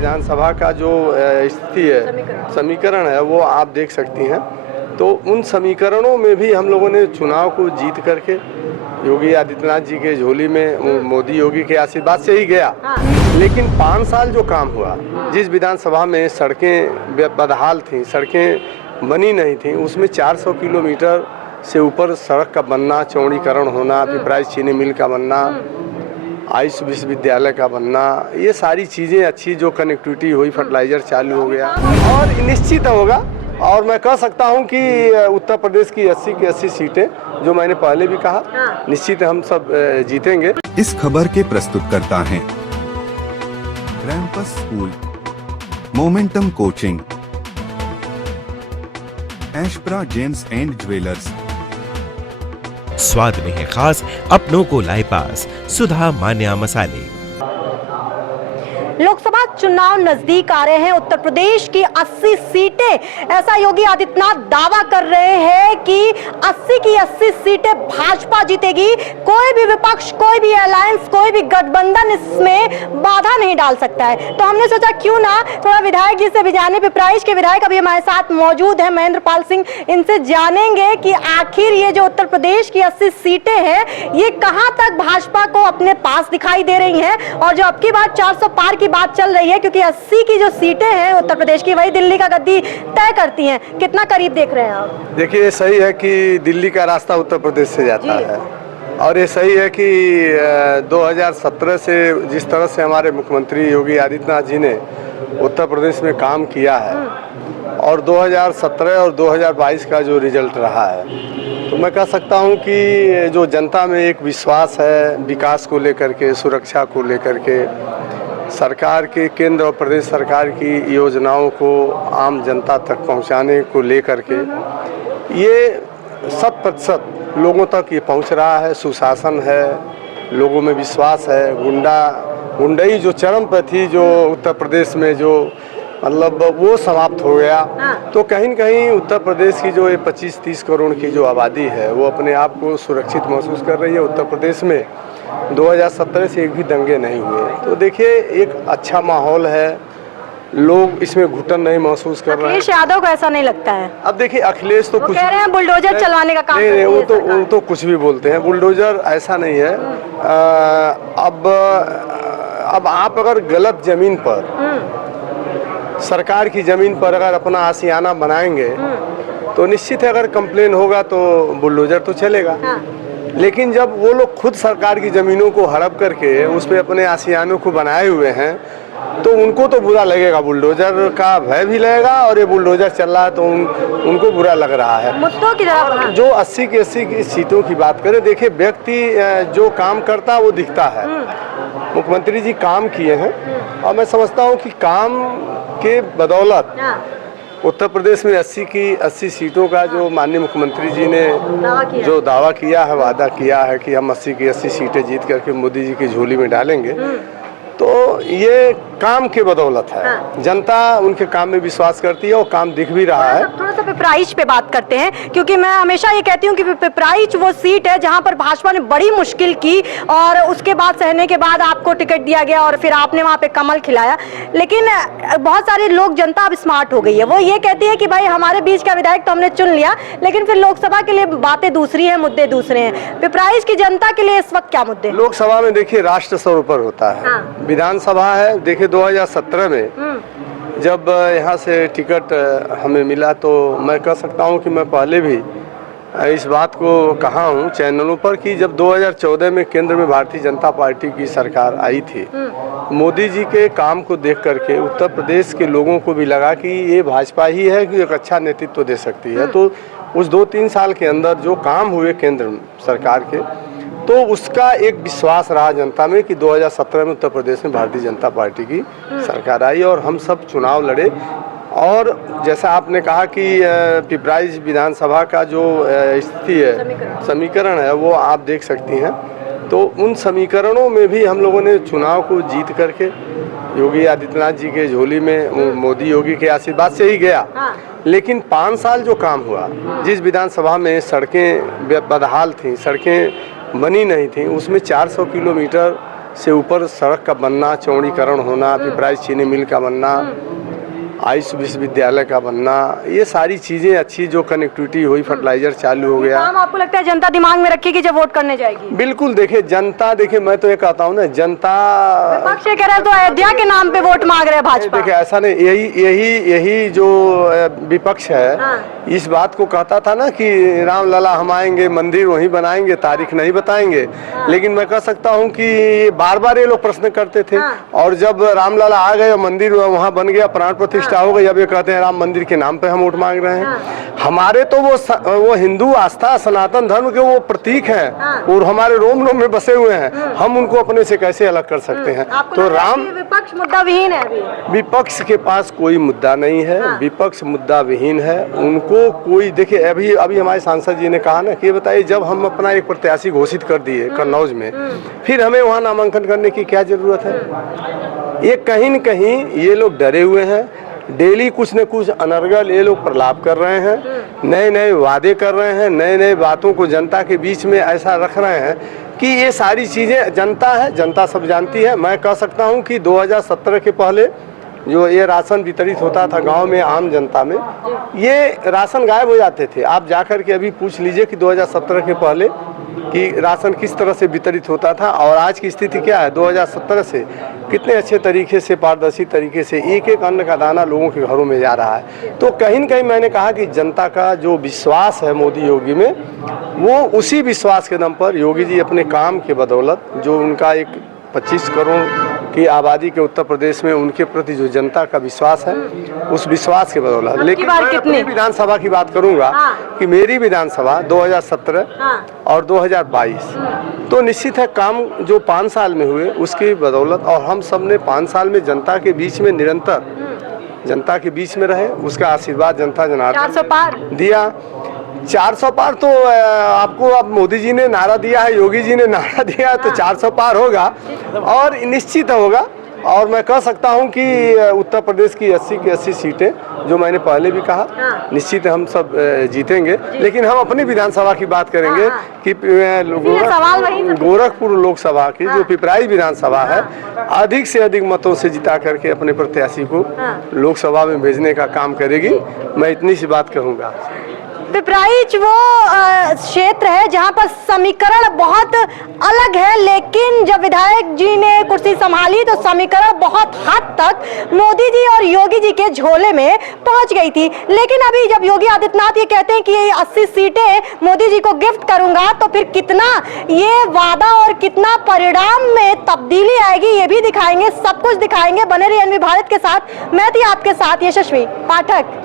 विधानसभा का जो स्थिति है, समीकरण है, वो आप देख सकती हैं। तो उन समीकरणों में भी हम लोगों ने चुनाव को जीत करके योगी आदित्यनाथ जी के झोली में मोदी योगी के आशीर्वाद से ही गया। लेकिन 5 साल जो काम हुआ, जिस विधानसभा में सड़कें बदहाल थीं, सड़कें बनी नहीं थीं, उसमें 400 किलोमीटर से ऊपर सड़क का बनना, चौड़ीकरण होना, पिपराइच चीनी मिल का बनना, आयुष विश्वविद्यालय का बनना, ये सारी चीज़ें अच्छी जो कनेक्टिविटी हुई, फर्टिलाइजर चालू हो गया और निश्चित होगा। और मैं कह सकता हूं कि उत्तर प्रदेश की 80 की 80 सीटें, जो मैंने पहले भी कहा, निश्चित हम सब जीतेंगे। इस खबर के प्रस्तुतकर्ता हैं रैंपस school, momentum coaching, Ashpra gems and jewellers. स्वाद में है खास, अपनों को लाए पास, सुधा मान्या मसाले। लोकसभा चुनाव नजदीक आ रहे हैं। उत्तर प्रदेश की 80 सीटें, ऐसा योगी आदित्यनाथ दावा कर रहे हैं कि 80 की 80 सीटें भाजपा जीतेगी। कोई भी विपक्ष, कोई भी अलायंस, कोई भी गठबंधन इसमें बाधा नहीं डाल सकता है। तो हमने सोचा क्यों ना थोड़ा विधायक जी से भी जाने। पिपराइच के विधायक अभी हमारे साथ मौजूद है, महेंद्र पाल सिंह, इनसे जानेंगे कि आखिर ये जो उत्तर प्रदेश की 80 सीटें हैं, ये कहां तक भाजपा को अपने पास दिखाई दे रही हैं। और जो अब की बात 400 पार की बात चल रही है, क्योंकि 80 की जो सीटें हैं उत्तर प्रदेश की, वही दिल्ली का गद्दी तय करती हैं। कितना करीब देख रहे हैं आप? देखिए, सही है कि दिल्ली का रास्ता उत्तर प्रदेश से जाता है, और ये सही है कि 2017 से जिस तरह से हमारे मुख्यमंत्री योगी आदित्यनाथ जी ने उत्तर प्रदेश में काम किया है, और 2017 और 2022 का जो रिजल्ट रहा है, तो मैं कह सकता हूं कि जो जनता में एक विश्वास है विकास को लेकर के, सुरक्षा को लेकर के, सरकार के, केंद्र और प्रदेश सरकार की योजनाओं को आम जनता तक पहुंचाने को लेकर के, ये 100% लोगों तक ये पहुंच रहा है। सुशासन है, लोगों में विश्वास है। गुंडई जो चरम पर थी, जो उत्तर प्रदेश में जो मतलब वो समाप्त हो गया। तो कहीं न कहीं उत्तर प्रदेश की जो ये 25-30 करोड़ की जो आबादी है, वो अपने आप को सुरक्षित महसूस कर रही है। उत्तर प्रदेश में 2017 से एक भी दंगे नहीं हुए। तो देखिए, एक अच्छा माहौल है, लोग इसमें घुटन नहीं महसूस कर रहे हैं। अखिलेश यादव को ऐसा नहीं लगता है? अब देखिए, अखिलेश तो कुछ कह रहे हैं बुलडोजर चलवाने का काम नहीं, वो तो कुछ भी बोलते हैं। बुलडोजर ऐसा नहीं है। अब आप अगर गलत जमीन पर, सरकार की जमीन पर अगर अपना आशियाना बनाएंगे, तो निश्चित है अगर कंप्लेन होगा तो बुलडोजर तो चलेगा। लेकिन जब वो लोग खुद सरकार की जमीनों को हड़प करके उस पे अपने आशियानों को बनाए हुए हैं, तो उनको तो बुरा लगेगा, बुलडोजर का भय भी लगेगा, और ये बुलडोजर चल रहा है तो उनको बुरा लग रहा है। मुद्दों की तरफ जो 80 की 80 की सीटों की बात करें, देखिए, व्यक्ति जो काम करता है वो दिखता है। मुख्यमंत्री जी काम किए हैं, और मैं समझता हूँ कि काम के बदौलत उत्तर प्रदेश में 80 की 80 सीटों का जो माननीय मुख्यमंत्री जी ने जो दावा किया है, वादा किया है कि हम 80 की 80 सीटें जीत करके मोदी जी की झोली में डालेंगे, तो ये काम के बदौलत है। जनता उनके काम में विश्वास करती है और काम दिख भी रहा है। थोड़ा सा पिपराइच पे बात करते हैं, क्योंकि मैं हमेशा ये कहती हूँ कि पिपराइच वो सीट है जहाँ पर भाजपा ने बड़ी मुश्किल की, और उसके बाद सहने के बाद आपको टिकट दिया गया, और फिर आपने वहाँ पे कमल खिलाया। लेकिन बहुत सारे लोग, जनता अब स्मार्ट हो गई है, वो ये कहती है कि भाई हमारे बीच का विधायक तो हमने चुन लिया, लेकिन फिर लोकसभा के लिए बातें दूसरी हैं, मुद्दे दूसरे हैं। पिपराइच की जनता के लिए इस वक्त क्या मुद्दे? लोकसभा में देखिए, राष्ट्र सर्वोपरि होता है। विधानसभा है, देखिए 2017 में जब यहाँ से टिकट हमें मिला, तो मैं कह सकता हूँ कि मैं पहले भी इस बात को कहा हूँ चैनलों पर कि जब 2014 में केंद्र में भारतीय जनता पार्टी की सरकार आई थी, मोदी जी के काम को देख करके उत्तर प्रदेश के लोगों को भी लगा कि ये भाजपा ही है कि एक अच्छा नेतृत्व दे सकती है। तो उस 2-3 साल के अंदर जो काम हुए केंद्र सरकार के, तो उसका एक विश्वास रहा जनता में कि 2017 में उत्तर प्रदेश में भारतीय जनता पार्टी की सरकार आई, और हम सब चुनाव लड़े। और जैसा आपने कहा कि पिपराइच विधानसभा का जो स्थिति है, समीकरण है, वो आप देख सकती हैं। तो उन समीकरणों में भी हम लोगों ने चुनाव को जीत करके योगी आदित्यनाथ जी के झोली में मोदी योगी के आशीर्वाद से ही गया। लेकिन 5 साल जो काम हुआ, जिस विधानसभा में सड़कें बदहाल थीं, सड़कें बनी नहीं थी, उसमें 400 किलोमीटर से ऊपर सड़क का बनना, चौड़ीकरण होना, पिपराइच चीनी मिल का बनना, आयुष विश्वविद्यालय का बनना, ये सारी चीज़ें अच्छी जो कनेक्टिविटी हुई, फर्टिलाइजर चालू हो गया। काम आपको लगता है जनता दिमाग में रखेगी जब वोट करने जाएगी? बिल्कुल, देखिए जनता, देखिए मैं तो ये कहता हूँ ना, जनता विपक्ष ये कह रहा है तो अयोध्या के नाम पे वोट मांग रहे हैं भाजपा। देखिए ऐसा नहीं, यही जो विपक्ष है इस बात को कहता था ना कि रामलला हम आएंगे, मंदिर वहीं बनाएंगे, तारीख नहीं बताएंगे। लेकिन मैं कह सकता हूँ कि बार बार ये लोग प्रश्न करते थे, और जब रामलला आ गए, मंदिर वहाँ बन गया, प्राण प्रतिष्ठा हो गई, अब ये कहते हैं राम मंदिर के नाम पे हम वोट मांग रहे हैं। हमारे तो वो हिंदू आस्था, सनातन धर्म के वो प्रतीक हैं और हमारे रोम रोम में बसे हुए हैं, हम उनको अपने से कैसे अलग कर सकते हैं? तो राम, विपक्ष मुद्दा विहीन है अभी। विपक्ष के पास कोई मुद्दा नहीं है, विपक्ष मुद्दा विहीन है। उनको कोई, देखिए अभी हमारे सांसद जी ने कहा ना कि ये बताइए, जब हम अपना एक प्रत्याशी घोषित कर दिए कन्नौज में, फिर हमें वहाँ नामांकन करने की क्या जरूरत है? ये कहीं न कहीं ये लोग डरे हुए हैं। डेली कुछ न कुछ अनर्गल ये लोग प्रलाप कर रहे हैं, नए नए वादे कर रहे हैं, नए नए बातों को जनता के बीच में ऐसा रख रहे हैं कि ये सारी चीज़ें जनता है, जनता सब जानती है। मैं कह सकता हूँ कि 2017 के पहले जो ये राशन वितरित होता था गांव में आम जनता में, ये राशन गायब हो जाते थे। आप जाकर के अभी पूछ लीजिए कि 2017 के पहले कि राशन किस तरह से वितरित होता था और आज की स्थिति क्या है। 2017 से कितने अच्छे तरीके से, पारदर्शी तरीके से एक एक अन्न का दाना लोगों के घरों में जा रहा है। तो कहीं न कहीं मैंने कहा कि जनता का जो विश्वास है मोदी योगी में, वो उसी विश्वास के दम पर योगी जी अपने काम के बदौलत, जो उनका एक 25 करोड़ की आबादी के उत्तर प्रदेश में उनके प्रति जो जनता का विश्वास है, उस विश्वास के बदौलत। लेकिन मैं अपनी विधानसभा की बात करूंगा कि मेरी विधानसभा 2017 और 2022 तो निश्चित है काम जो 5 साल में हुए उसकी बदौलत, और हम सब ने 5 साल में जनता के बीच में निरंतर जनता के बीच में रहे, उसका आशीर्वाद जनता जनार्दन 400 पार दिया। 400 पार तो आपको, अब मोदी जी ने नारा दिया है, योगी जी ने नारा दिया है, तो 400 पार होगा और निश्चित होगा। और मैं कह सकता हूं कि उत्तर प्रदेश की 80 की 80 सीटें, जो मैंने पहले भी कहा, निश्चित हम सब जीतेंगे। लेकिन हम अपनी विधानसभा की बात करेंगे कि गोरखपुर लोकसभा की जो पिपराइच विधानसभा है, अधिक से अधिक मतों से जिता करके अपने प्रत्याशी को लोकसभा में भेजने का काम करेगी। मैं इतनी सी बात कहूँगा। पिपराइच वो क्षेत्र है जहां पर समीकरण बहुत अलग है, लेकिन जब विधायक जी ने कुर्सी संभाली तो समीकरण बहुत हद तक मोदी जी और योगी जी के झोले में पहुंच गई थी। लेकिन अभी जब योगी आदित्यनाथ ये कहते हैं कि ये 80 सीटें मोदी जी को गिफ्ट करूंगा, तो फिर कितना ये वादा और कितना परिणाम में तब्दीली आएगी ये भी दिखाएंगे, सब कुछ दिखाएंगे। बने रहिए एनवी भारत के साथ, मैं थी आपके साथ यशस्वी पाठक।